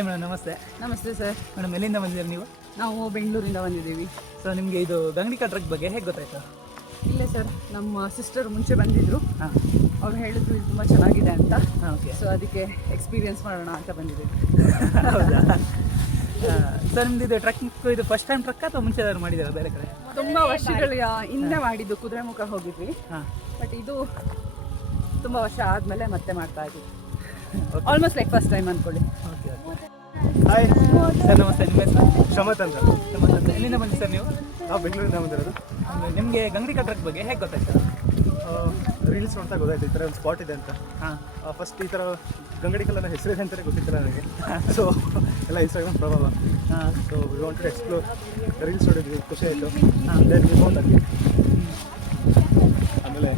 Hi madam, ನಮಸ್ತೆ. ನಮಸ್ತೆ sir. Madam, ಎಲ್ಲಿಂದ ಬಂದಿದ್ದೀರಿ ನೀವು? ನಾವು ಬೆಂಗಳೂರಿಂದ ಬಂದಿದ್ದೀವಿ. ಸೊ ನಿಮಗೆ ಇದು ಗಂಗಡಿಕಾ ಟ್ರಕ್ ಬಗ್ಗೆ ಹೇಗೆ ಗೊತ್ತಾಯ್ತು? ಇಲ್ಲೇ ಸರ್, ನಮ್ಮ ಸಿಸ್ಟರ್ ಮುಂಚೆ ಬಂದಿದ್ದರು. ಹಾಂ, ಅವ್ರು ಹೇಳಿದ್ರು ಇದು ತುಂಬ ಚೆನ್ನಾಗಿದೆ ಅಂತ. ಓಕೆ. ಸೊ ಅದಕ್ಕೆ ಎಕ್ಸ್ಪೀರಿಯನ್ಸ್ ಮಾಡೋಣ ಅಂತ ಬಂದಿದ್ದೀವಿ. ಹೌದಾ? ಸರ್, ನಿಮ್ದು ಇದು ಟ್ರಕ್ಕಿಂಗ್ ಇದು ಫಸ್ಟ್ ಟೈಮ್ ಟ್ರಕ್ ಅಥವಾ ಮುಂಚೆ ಏನಾದ್ರು ಮಾಡಿದ್ದೀರಾ ಬೇರೆ ಕಡೆ? ತುಂಬ ವರ್ಷಗಳ ಹಿಂದೆ ಮಾಡಿದ್ದು, ಕುದುರೆಮುಖ ಹೋಗಿದ್ವಿ. ಹಾಂ, ಬಟ್ ಇದು ತುಂಬ ವರ್ಷ ಆದಮೇಲೆ ಮತ್ತೆ ಮಾಡ್ತಾ ಇದ್ವಿ. ಆಲ್ಮೋಸ್ಟ್ ಲೈಕ್ ಫಸ್ಟ್ ಟೈಮ್ ಅಂದ್ಕೊಳ್ಳಿ. Okay okay. ಹಾಯ್ ಸರ್, ನಮಸ್ತೆ. ನಿಮ್ಮ ಹೆಸರು? ಶಮತ್ ಅಂತ. ನಮಸ್ತೆ ಅಂತ. ಎಲ್ಲಿಂದ ಬಂದಿ ಸರ್ ನೀವು? ನಾವು ಬೆಂಗಳೂರಿಂದ ಬಂದಿರೋದು. ನಿಮಗೆ ಗಂಗಡಿಕಾ ಟ್ರಕ್ ಬಗ್ಗೆ ಹೇಗೆ ಗೊತ್ತಾಯ್ತು? ರೀಲ್ಸ್ ನೋಡ್ತಾ ಗೊತ್ತಾಯ್ತು ಈ ಥರ ಒಂದು ಸ್ಪಾಟ್ ಇದೆ ಅಂತ. ಹಾಂ, ಫಸ್ಟ್ ಈ ಥರ ಗಂಗಡಿಕಲ್ಲ ಹೆಸರಿದೆ ಅಂತಲೇ ಗೊತ್ತಿತ್ತು ನನಗೆ. ಸೊ ಎಲ್ಲ ಇನ್ಸ್ಟಾಗ್ರಾಮ್ ಪ್ರಭಾವ. ಹಾಂ. So we wanted explore. Reels ನೋಡಿದ್ವಿ, ಖುಷಿ ಆಯಿತು. ದೆನ್ ವಿ ಫೌಂಡ್ ಅಲ್ಲಿ. ಆಮೇಲೆ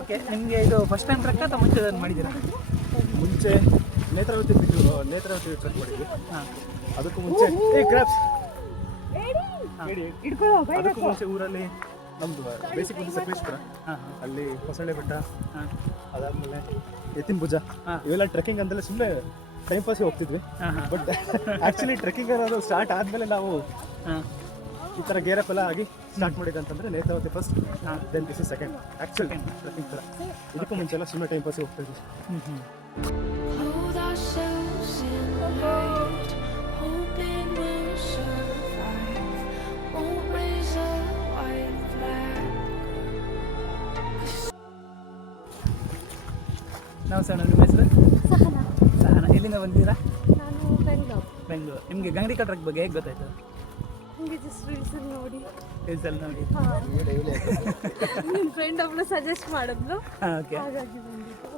ಓಕೆ. ನಿಮಗೆ ಇದು ಫಸ್ಟ್ ಟೈಮ್ ಟ್ರಕ್ ಅಥವಾ ಮುಂಚೆ ಏನಾದ್ರು ಮಾಡಿದ್ದೀರಾ? ಮುಂಚೆ ನೇತ್ರಾವತಿ ಟ್ರಕ್ ಮಾಡಿದ್ವಿ. ಹಾಂ, ಅದಕ್ಕೂ ಮುಂಚೆ ಕ್ರಾಪ್ಸ್ ಇಟ್ಕೊಳ್ಳೋ. ಅದಕ್ಕೂ ಮುಂಚೆ ಊರಲ್ಲಿ ನಮ್ಮದು ಬೇಸಿಕ್ ಒಂದು ಸಕಲೇಶ್ಪುರ, ಹಾಂ, ಅಲ್ಲಿ ಹೊಸಳ್ಳಿ ಬೆಟ್ಟ, ಹಾಂ, ಅದಾದಮೇಲೆ ಎತ್ತಿನ ಭುಜ, ಹಾಂ. ಇವೆಲ್ಲ ಟ್ರೆಕ್ಕಿಂಗ್ ಅಂದಲೇ ಸುಮ್ಮನೆ ಟೈಮ್ ಪಾಸಿಗೆ ಹೋಗ್ತಿದ್ವಿ. ಹಾಂ, ಹಾಂ, ಬಟ್ ಆ್ಯಕ್ಚುಲಿ ಟ್ರೆಕ್ಕಿಂಗ್ ಅನ್ನೋದು ಸ್ಟಾರ್ಟ್ ಆದಮೇಲೆ ನಾವು ಹಾಂ. ಈ ಥರ ಗೇರಪ್ ಎಲ್ಲ ಆಗಿ ಸ್ಟಾರ್ಟ್ ಮಾಡಿದ್ದು ಅಂತಂದರೆ ನೇತ್ರಾವತಿ ಫಸ್ಟ್, ಹಾಂ. Then this is second actually trekking ಥರ. ಇದಕ್ಕೂ ಮುಂಚೆ ಎಲ್ಲ ಸುಮ್ಮನೆ ಟೈಮ್ ಪಾಸಿಗೆ ಹೋಗ್ತಿದ್ವಿ. ಹ್ಞೂ ಹ್ಞೂ. Hold ourselves in light, hoping we'll survive. Won't raise a white flag. ನಮಸ್ತೆ. ನಿಮ್ಮ ಹೆಸರು? ಸಹನಾ. ಎಲ್ಲಿಂದ ಬಂದಿದ್ದೀರಾ? ನಾನು ಬೆಂಗಳೂರು. ಬೆಂಗಳೂರು. ನಿಮಗೆ ಗಂಗಡಿಕಾ ಟ್ರಕ್ ಬಗ್ಗೆ ಹೇಗೆ ಗೊತ್ತಾಯ್ತು? ನಿಮಗೆ ಜಸ್ಟ್ ರೀಲ್ಸಲ್ಲಿ ನೋಡಿ. ರೀಲ್ಸಲ್ಲಿ ನೋಡಿ. ನಿಮ್ಮ ಫ್ರೆಂಡ್ ಒಬ್ಬಳು ಸಜೆಸ್ಟ್ ಮಾಡಿದ್ಲು, ಹಾಂ, ಓಕೆ. ಹಾಗಾಗಿ ಬಂದಿದ್ದು.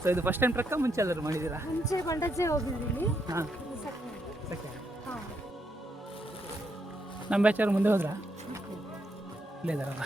ಸೊ ಇದು ಫಸ್ಟ್ ಟೈಮ್ ಟ್ರಕ್ಕ ಮುಂಚೆ ಎಲ್ಲರೂ ಮಾಡಿದ್ದೀರಾ? ಮುಂಚೆ ಬಂಡಜ್ಜೆ ಹೋಗಿದ್ದೀನಿ. ಹಾಂ, ಸೆಕೆಂಡ್. ಸೆಕೆಂಡ್. ಹಾಂ, ನಮ್ಮ ಬ್ಯಾಚವ್ರು ಮುಂದೆ ಹೋದ್ರಾ? ಇಲ್ಲೇ ಇದ್ದಾರಲ್ಲ.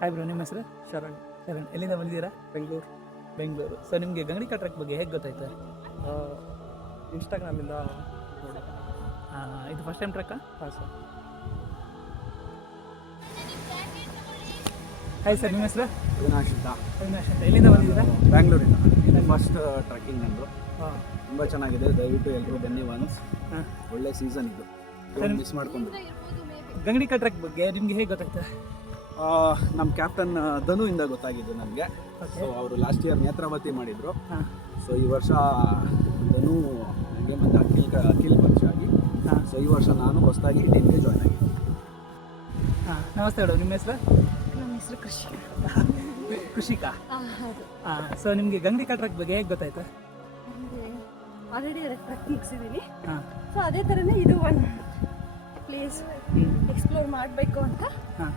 ಹಾಯ್ ಬ್ರೋ, ನಿಮ್ಮ ಹೆಸರು? ಶರಣ್. ಶರಣ್. ಎಲ್ಲಿಂದ ಬಂದಿದ್ದೀರಾ? ಬೆಂಗಳೂರು. ಬೆಂಗಳೂರು. ಸೊ ನಿಮಗೆ ಗಂಗಡಿಕಾ ಟ್ರಕ್ ಬಗ್ಗೆ ಹೇಗೆ ಗೊತ್ತಾಯ್ತು? ಇನ್ಸ್ಟಾಗ್ರಾಮಿಂದ ನೋಡಿ. ಇದು ಫಸ್ಟ್ ಟೈಮ್ ಟ್ರಕ್ಕಾ? ಹಾಂ ಸರ್. ಹಾಯ್ ಸರ್, ನಿಮ್ಮ ಹೆಸರು? ಅವಿನಾಶ್ ಅಂತ. ಅವಿನಾಶ್ ಅಂತ. ಎಲ್ಲಿಂದ ಬಂದಿದ್ದೀರಾ? ಬ್ಯಾಂಗ್ಳೂರಿಂದ. ಇದು ಫಸ್ಟ್ ಟ್ರೆಕ್ಕಿಂಗ್ ನಮ್ಮದು. ಹಾಂ, ತುಂಬ ಚೆನ್ನಾಗಿದೆ, ದಯವಿಟ್ಟು ಎಲ್ಲರೂ ಬನ್ನಿ ಒನ್ಸ್. ಹಾಂ. ಒಳ್ಳೆ ಸೀಸನ್ ಇದು, ಮಿಸ್ ಮಾಡಿಕೊಂಡು. ಗಂಗಡಿಕಾ ಟ್ರಕ್ ಬಗ್ಗೆ ನಿಮಗೆ ಹೇಗೆ ಗೊತ್ತಾಯ್ತು? ನಮ್ಮ ಕ್ಯಾಪ್ಟನ್ ಧನುವಿಂದ ಗೊತ್ತಾಗಿದ್ದು ನನಗೆ. ಸೊ ಅವರು ಲಾಸ್ಟ್ ಇಯರ್ ನೇತ್ರಾವತಿ ಮಾಡಿದರು. ಹಾಂ, ಸೊ ಈ ವರ್ಷ ಧನು ನನಗೆ ಮತ್ತು ಅಖಿಲ್ ಪರಿಚಯ ಆಗಿ. ಹಾಂ. ಸೊ ಈ ವರ್ಷ ನಾನು ಹೊಸದಾಗಿ ಟೀಮ್ಗೆ ಜಾಯ್ನ್ ಆಗಿದ್ದೆ. ಹಾಂ, ನಮಸ್ತೆ ಮೇಡಮ್. ನಿಮ್ಮ ಹೆಸರು? ನಮ್ಮ ಹೆಸರು ಕೃಷಿ. ಕೃಷಿಕಾ. ಹೌದು. ಹಾಂ. ಸೊ ನಿಮಗೆ ಗಂಗಡಿಕಾ ಟ್ರಕ್ ಬಗ್ಗೆ ಹೇಗೆ ಗೊತ್ತಾಯ್ತು? ನನಗೆ ಆಲ್ರೆಡಿ ಟ್ರಕ್ ಮುಗಿಸಿದ್ದೀನಿ. ಹಾಂ, ಸೊ ಅದೇ ಥರನೇ ಇದು ಒಂದು ಪ್ಲೇಸ್ ಎಕ್ಸ್ಪ್ಲೋರ್ ಮಾಡಬೇಕು ಅಂತ. ಹಾಂ.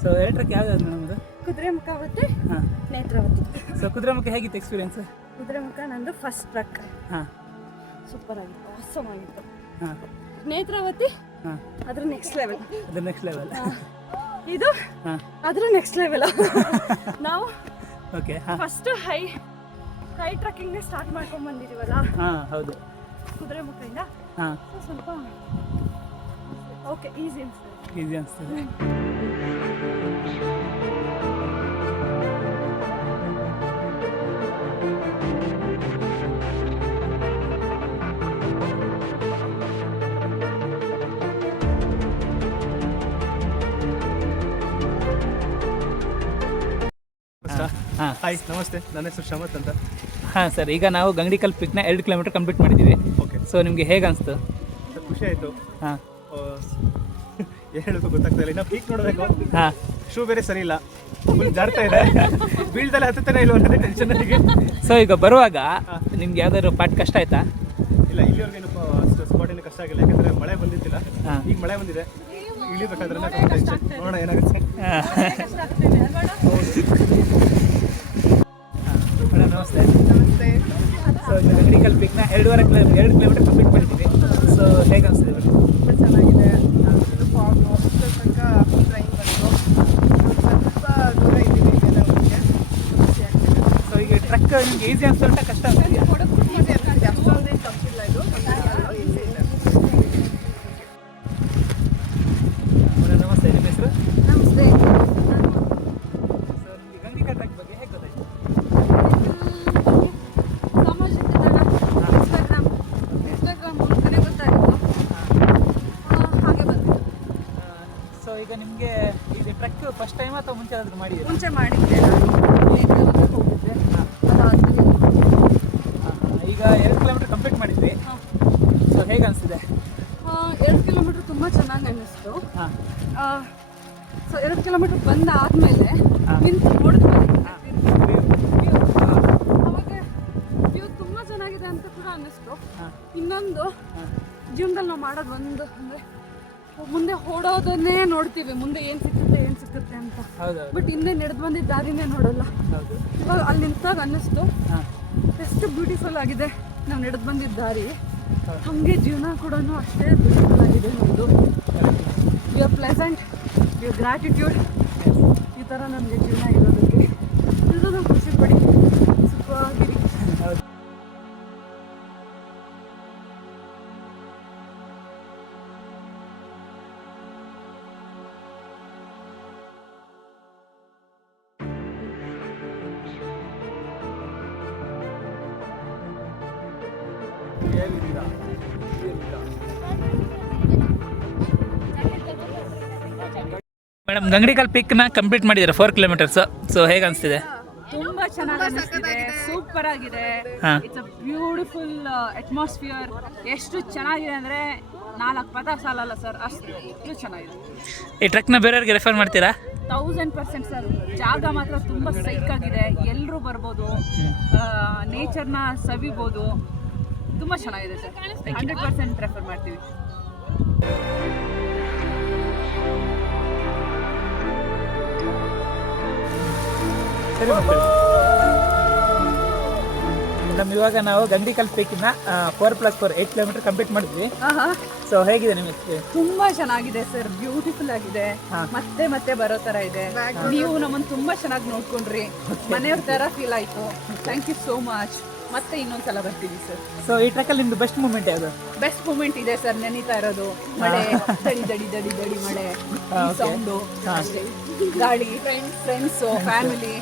ಸೊ ಎರಡು ಟ್ರಕ್ ಯಾವ್ದು ನಮ್ಮದು? ಕುದುರೆಮುಖ ಮತ್ತು ಹಾಂ. ನೇತ್ರಾವತಿ. ಸೊ ಕುದುರೆಮುಖ ಹೇಗಿತ್ತು ಎಕ್ಸ್ಪೀರಿಯನ್ಸ್? ಕುದುರೆಮುಖ ನಂದು ಫಸ್ಟ್ ಟ್ರಕ್. ಹಾಂ, ಸೂಪರ್ ಆಗಿತ್ತು, ಆಸಮ್ ಆಗಿತ್ತು. ಹಾಂ, ನೇತ್ರಾವತಿ ಹಾಂ. ಅದ್ರ ನೆಕ್ಸ್ಟ್ ಲೆವೆಲ್. ಅದು ನೆಕ್ಸ್ಟ್ ಲೆವೆಲ್. ಇದು ಹಾಂ, ಅದ್ರ ನೆಕ್ಸ್ಟ್ ಲೆವೆಲ್. ನಾವು ಓಕೆ. ಹಾಂ, ಫಸ್ಟ್ ಹೈ ಟ್ರಕ್ಕಿಂಗ್ ಸ್ಟಾರ್ಟ್ ಮಾಡ್ಕೊಂಡು ಬಂದಿದ್ದೀವಲ್ಲ ಹಾಂ, ಹೌದು. ಕುದುರೆಮುಖದಿಂದ. ಹಾಂ, ಸ್ವಲ್ಪ ಓಕೆ, ಈಸಿ ಅನ್ಸುತ್ತೆ. ಈಸಿ ಅನಿಸ್ತದೆ. ಹಾಂ, ಹಾಯ್, ನಮಸ್ತೆ. ನನ್ನ ಹೆಸರು ಶಮತ್ ಅಂತ. ಹಾಂ ಸರ್, ಈಗ ನಾವು ಗಂಗಡಿಕಲ್ ಪಿಕ್ನ 2 ಕಿಲೋಮೀಟರ್ ಕಂಪ್ಲೀಟ್ ಮಾಡಿದ್ದೀವಿ. ಓಕೆ. ಸೊ ನಿಮಗೆ ಹೇಗೆ ಅನಿಸ್ತು? ಸರ್, ಖುಷಿ ಆಯಿತು. ಹಾಂ, ಏನು ಹೇಳೋದು ಗೊತ್ತಾಗ್ತಾ ಇಲ್ಲ. ನಾವು ಪೀಕ್ ನೋಡಬೇಕು. ಹಾಂ. ಶೂ ಬೇರೆ ಸರಿ ಇಲ್ಲ, ಫುಲ್ ಜಾರ್ತಾ ಇದೆ. ಬೀಳ್ದಲ್ಲೇ ಹತ್ತುತ್ತಾನೆ ಇಲ್ಲ ಅನ್ನೋದೇ ಟೆನ್ಷನ್ ನನಗೆ. ಸೊ ಈಗ ಬರುವಾಗ ನಿಮ್ಗೆ ಯಾವ್ದಾದ್ರು ಪಾರ್ಟ್ ಕಷ್ಟ ಆಯ್ತಾ? ಇಲ್ಲ, ಇಲ್ಲಿವರೆಗೇನು ಅಷ್ಟು ಸ್ಪಾಟಿನ ಕಷ್ಟ ಆಗಿಲ್ಲ, ಯಾಕಂದರೆ ಮಳೆ ಬಂದಿದ್ದಿಲ್ಲ. ಹಾಂ. ಈಗ ಮಳೆ ಬಂದಿದೆ, ಇಳಿಬೇಕಾದ್ರೆ ಟೆನ್ಷನ್. ನೋಡೋಣ ಏನಾಗುತ್ತೆ. ಮೇಡಮ್, ನಮಸ್ತೆ. ಸೊ ಗಂಗಡಿಕಲ್ ಪಿಕ್ನ 2 ಕಿಲೋಮೀಟರ್ ಕಂಪ್ಲೀಟ್ ಮಾಡಿದ್ದೀವಿ. ಸೊ ಹೇಗೆ ಅನಿಸ್ತಿದೆ? ತುಂಬ ಚೆನ್ನಾಗಿದೆ. ಇದು ಫಾಗು ತನಕ ಟ್ರಕ್ ನಿಮ್ಗೆ ಈಸಿ ಅನ್ಸುತ್ತಾ ಕಷ್ಟ ಅನ್ಸುತ್ತಾ? ಅಷ್ಟೊಂದೇನು ತಪ್ಪಿಲ್ಲ ಇದು ಈಸಿ ಇದೆ. ನಮಸ್ತೆ, ನಿಮ್ಮ ಹೆಸರು? ನಮಸ್ತೆ. ಸೊ ನಿಮಗೆ ಗಂಗಿಕಾ ಟ್ರಕ್ ಬಗ್ಗೆ ಹೇಗೆ ಗೊತ್ತಾಯ್ತು? ಸಾಮಾಜಿಕ ಜಾಲ ಇನ್ಸ್ಟಾಗ್ರಾಮ್ ಮೂಲಕನೇ ಗೊತ್ತಾಗಿತ್ತು. ಹಾಗೆ ಬಂತು. ಸೊ ಈಗ ನಿಮಗೆ ಇದು ಟ್ರಕ್ ಫಸ್ಟ್ ಟೈಮ್ ಅಥವಾ ಮುಂಚೆ ಆದರೂ ಮಾಡಿದ್ದೀರಾ? ಮುಂಚೆ ಮಾಡಿದ್ದೆ ನಾನು ನೇತ್ರಕ್ಕೆ ಹೋಗಿದ್ದೆ, ಅದಾದ್ಮೇಲೆ ಈಗ 2 ಕಿಲೋಮೀಟರ್ ಕಂಪ್ಲೀಟ್ ಮಾಡಿದ್ವಿ. ಸೊ ಹೇಗೆ ಅನಿಸ್ತಿದೆ? 2 ಕಿಲೋಮೀಟ್ರ್ ತುಂಬ ಚೆನ್ನಾಗಿ ಅನ್ನಿಸ್ತು. ಹಾಂ, ಸೊ 2 ಕಿಲೋಮೀಟ್ರ್ ಬಂದಾದ್ಮೇಲೆ ನಿಂತು ನೋಡಿದ್ವಿ ಅವಾಗ ವ್ಯೂ ತುಂಬ ಚೆನ್ನಾಗಿದೆ ಅಂತ ಕೂಡ ಅನ್ನಿಸ್ತು. ಇನ್ನೊಂದು ಜೀವನದಲ್ಲಿ ನಾವು ಮಾಡೋದು ಒಂದು ಅಂದರೆ ಮುಂದೆ ಓಡೋದನ್ನೇ ನೋಡ್ತೀವಿ, ಮುಂದೆ ಏನು ಸಿಗುತ್ತೆ ಅಂತ. ಹೌದು ಬಟ್ ಹಿಂದೆ ನಡೆದು ಬಂದಿದ್ದ ದಾರಿನೇ ನೋಡಲ್ಲ. ಹೌದು. ಇವಾಗ ಅಲ್ಲಿ ನಿಂತಾಗ ಅನ್ನಿಸ್ತು ಹಾಂ, ಎಷ್ಟು ಬ್ಯೂಟಿಫುಲ್ ಆಗಿದೆ ನಾವು ನಡೆದು ಬಂದಿದ್ದ ದಾರಿ. ಹಾಗೆ ಜೀವನ ಕೂಡ ಅಷ್ಟೇ ಬ್ಯೂಟಿಫುಲ್ ಆಗಿದೆ ನಮ್ಮದು. We are pleasant, we are gratitude. ಈ ಥರ ನಮಗೆ ಜೀವನ ಇರೋದಕ್ಕೆ ಎಲ್ಲರೂ ಖುಷಿ ಪಡಿ, ಸುಖವಾಗಿರಿ. ಹೌದು. ಮೇಡಮ್, ಗಂಗಡಿಕಲ್ ಪಿಕ್ನ ಕಂಪ್ಲೀಟ್ ಮಾಡಿದ್ದೀರಾ 4 ಕಿಲೋಮೀಟರ್ಸ್. ಸೊ ಹೇಗೆ ಅನಿಸ್ತಿದೆ? ತುಂಬಾ ಚೆನ್ನಾಗಿ ಅನಿಸ್ತಿದೆ, ಸೂಪರ್ ಆಗಿದೆ. ಹಾಂ, ಇಟ್ಸ್ ಅ ಬ್ಯೂಟಿಫುಲ್ ಅಟ್ಮಾಸ್ಫಿಯರ್. ಎಷ್ಟು ಚೆನ್ನಾಗಿದೆ ಅಂದರೆ 4 ಪದ ಸಾಲಲ್ಲ ಸರ್, ಅಷ್ಟು ಚೆನ್ನಾಗಿದೆ. ಈ ಟ್ರಕ್ನ ಬೇರೆಯವ್ರಿಗೆ ರೆಫರ್ ಮಾಡ್ತೀರಾ? 1000% ಸರ್. ಜಾಗ ಮಾತ್ರ ತುಂಬ ಸೈಕ್ ಆಗಿದೆ, ಎಲ್ಲರೂ ಬರ್ಬೋದು, ನೇಚರ್ನ ಸವಿಬೋದು. ತುಂಬ ಚೆನ್ನಾಗಿದೆ ಸರ್, 100% ರೆಫರ್ ಮಾಡ್ತೀವಿ. ಸರಿ ಮಕ್ಕಳು, ಇವಾಗ ನಾವು ಗಂಗಡಿಕಲ್ ಪಿಕ್ನ 4+4 8 ಕಿಲೋಮೀಟರ್ ಕಂಪ್ಲೀಟ್ ಮಾಡಿದ್ವಿ. ಸೊ ಹೇಗಿದೆ ನಿಮ್ಮ ಎಕ್ಸ್ಪೀರಿಯನ್ಸ್? ತುಂಬಾ ಚೆನ್ನಾಗಿದೆ ಸರ್, ಬ್ಯೂಟಿಫುಲ್ ಆಗಿದೆ. ಮತ್ತೆ ಮತ್ತೆ ಬರೋ ತರ ಇದೆ. ನೀವು ನಮ್ಮನ್ನು ತುಂಬಾ ಚೆನ್ನಾಗಿ ನೋಡ್ಕೊಂಡ್ರಿ, ಮನೆಯವ್ರ ತರ ಫೀಲ್ ಆಯ್ತು. Thank you so much. ಮತ್ತೆ ಇನ್ನೊಂದ್ಸಲ ಬರ್ತೀವಿ ಸರ್. ಸೊ ಈ ಟ್ರಕ್ಕಲ್ಲಿ ನಿಮ್ದು ಬೆಸ್ಟ್ ಮೂಮೆಂಟ್ ಯಾವುದು? ಬೆಸ್ಟ್ ಮೂಮೆಂಟ್ ಇದೆ ಸರ್, ನೆನೀತಾ ಇರೋದು ಮಳೆ, ದಡಿ ದಡಿ ದಡಿ ದಡಿ ಮಳೆ, ಸೌಂಡು, ಗಾಡಿ, ಫ್ರೆಂಡ್ಸು, ಫ್ಯಾಮಿಲಿ,